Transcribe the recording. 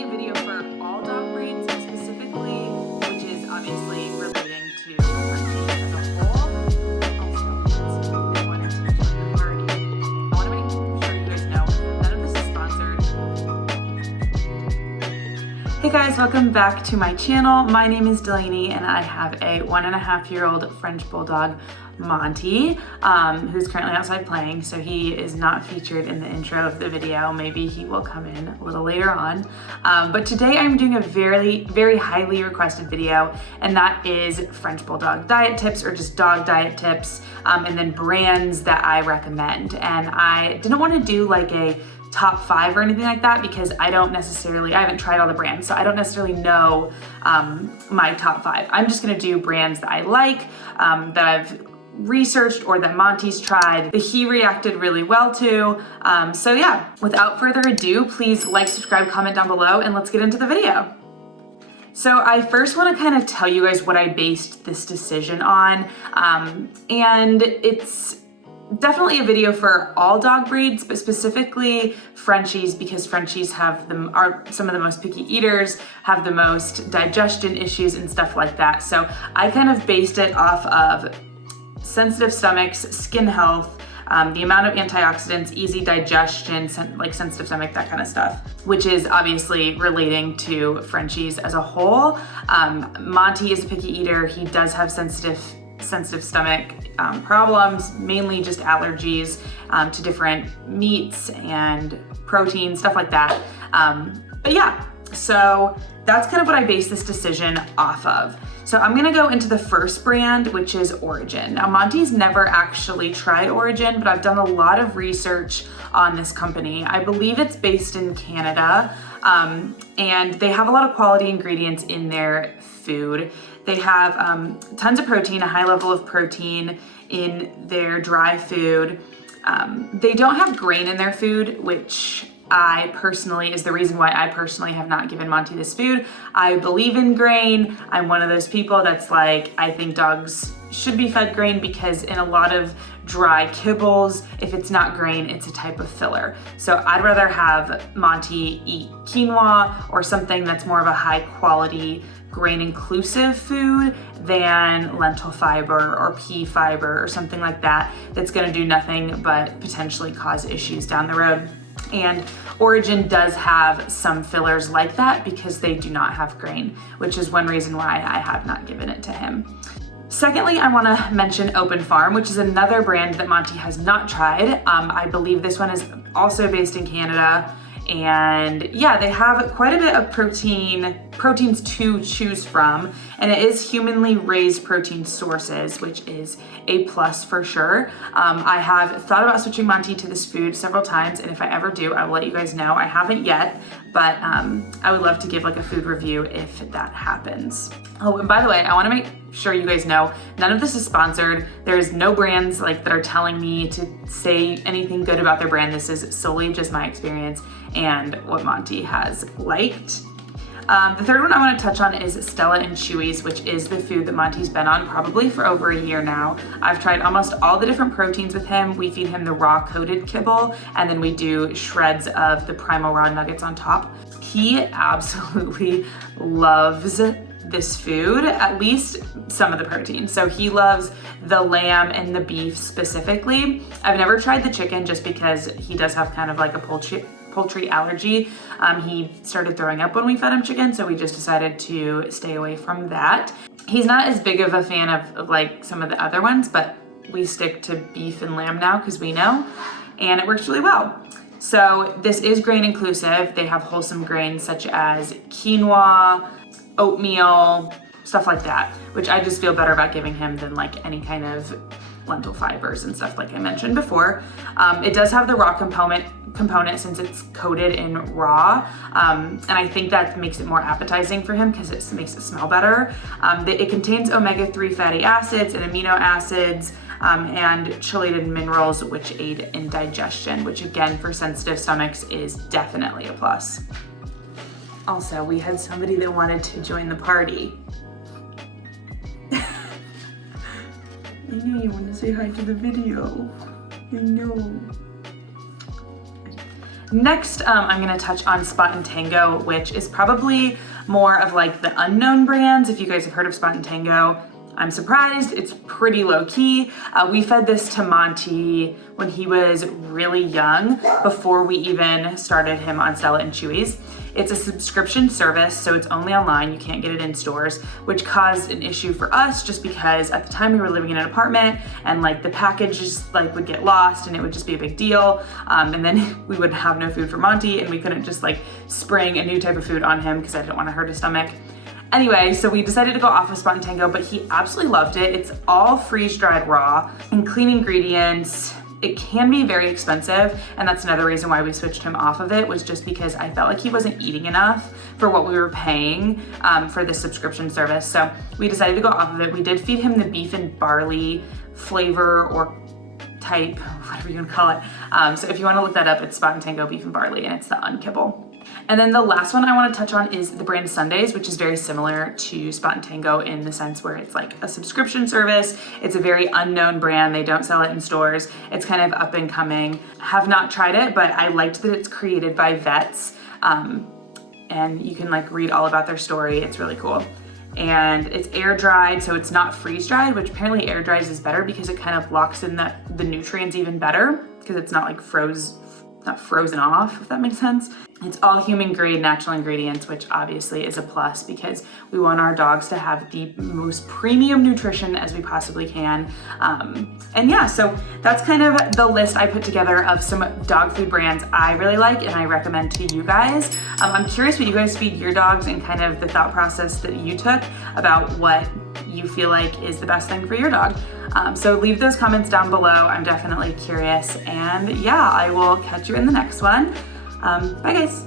definitely a video for all dog breeds, specifically, which is obviously relating to Frenchies as a whole. Also, they wanted to join the party. I want to make sure you guys know none of this is sponsored. Hey guys, welcome back to my channel. My name is Delaney and I have a 1.5-year-old French Bulldog, Monte, who's currently outside playing, so he is not featured in the intro of the video. Maybe he will come in a little later on. But today I'm doing a very highly requested video, and that is French Bulldog diet tips, or just dog diet tips, and then brands that I recommend. And I didn't want to do like a top 5 or anything like that because I haven't tried all the brands, so I don't necessarily know my top 5. I'm just gonna do brands that I like, that I've researched or that Monte's tried, that he reacted really well to. So yeah, without further ado, please like, subscribe, comment down below, and let's get into the video. So I first want to kind of tell you guys what I based this decision on, and it's definitely a video for all dog breeds, but specifically Frenchies, because Frenchies are some of the most picky eaters, have the most digestion issues and stuff like that. So I kind of based it off of sensitive stomachs, skin health, the amount of antioxidants, easy digestion, like sensitive stomach, that kind of stuff, which is obviously relating to Frenchies as a whole. Monte is a picky eater. He does have sensitive stomach problems, mainly just allergies to different meats and protein, stuff like that. But yeah, so that's kind of what I based this decision off of. So I'm gonna go into the first brand, which is Origen. Now, Monte's never actually tried Origen, but I've done a lot of research on this company. I believe it's based in Canada, and they have a lot of quality ingredients in their food. They have tons of protein, a high level of protein in their dry food. They don't have grain in their food, which is the reason why I personally have not given Monte this food. I believe in grain. I'm one of those people that's like, I think dogs should be fed grain because in a lot of dry kibbles, if it's not grain, it's a type of filler. So I'd rather have Monte eat quinoa or something that's more of a high quality grain inclusive food than lentil fiber or pea fiber or something like that that's gonna do nothing but potentially cause issues down the road. And Origen does have some fillers like that because they do not have grain, which is one reason why I have not given it to him. Secondly, I want to mention Open Farm, which is another brand that Monte has not tried. I believe this one is also based in Canada. And yeah, they have quite a bit of proteins to choose from, and it is humanly raised protein sources, which is a plus for sure. I have thought about switching Monte to this food several times, and if I ever do, I will let you guys know. I haven't yet, but I would love to give like a food review if that happens. Oh, and by the way, I want to make sure you guys know none of this is sponsored. There's no brands like that are telling me to say anything good about their brand. This is solely just my experience and what Monte has liked. The third one I want to touch on is Stella Chewys, which is the food that Monte's been on probably for over a year now. I've tried almost all the different proteins with him. We feed him the raw coated kibble, and then we do shreds of the primal raw nuggets on top. He absolutely loves this food, at least some of the protein. So he loves the lamb and the beef specifically. I've never tried the chicken just because he does have kind of like a poultry allergy. He started throwing up when we fed him chicken, so we just decided to stay away from that. He's not as big of a fan of like some of the other ones, but we stick to beef and lamb now because we know, and it works really well. So this is grain inclusive. They have wholesome grains such as quinoa, oatmeal, stuff like that, which I just feel better about giving him than like any kind of lentil fibers and stuff like I mentioned before. It does have the raw component since it's coated in raw, and I think that makes it more appetizing for him because it makes it smell better. It contains omega-3 fatty acids and amino acids, and chelated minerals, which aid in digestion, which again for sensitive stomachs is definitely a plus. Also, we had somebody that wanted to join the party. I know you want to say hi to the video. I know. Next, I'm gonna touch on Spot and Tango, which is probably more of like the unknown brands. If you guys have heard of Spot and Tango, I'm surprised. It's pretty low key. We fed this to Monty when he was really young, before we even started him on Stella Chewys. It's a subscription service, so it's only online. You can't get it in stores, which caused an issue for us just because at the time we were living in an apartment and like the packages like would get lost and it would just be a big deal. And then we would have no food for Monty and we couldn't just like spring a new type of food on him because I didn't want to hurt his stomach. Anyway, so we decided to go off of Spot and Tango, but he absolutely loved it. It's all freeze-dried raw and clean ingredients. It can be very expensive, and that's another reason why we switched him off of it, was just because I felt like he wasn't eating enough for what we were paying for the subscription service. So we decided to go off of it. We did feed him the beef and barley flavor or type, whatever you want to call it. So if you want to look that up, it's Spot and Tango beef and barley, and it's the Unkibble. And then the last one I want to touch on is the brand Sundaes, which is very similar to Spot and Tango in the sense where it's like a subscription service. It's a very unknown brand. They don't sell it in stores. It's kind of up and coming. Have not tried it, but I liked that it's created by vets. And you can like read all about their story. It's really cool. And it's air dried, so it's not freeze dried, which apparently air dries is better because it kind of locks in the nutrients even better because it's not like frozen off, if that makes sense. It's all human grade natural ingredients, which obviously is a plus because we want our dogs to have the most premium nutrition as we possibly can. And yeah, so that's kind of the list I put together of some dog food brands I really like and I recommend to you guys. I'm curious what you guys feed your dogs and kind of the thought process that you took about what you feel like is the best thing for your dog. So leave those comments down below. I'm definitely curious. And yeah, I will catch you in the next one. Bye guys.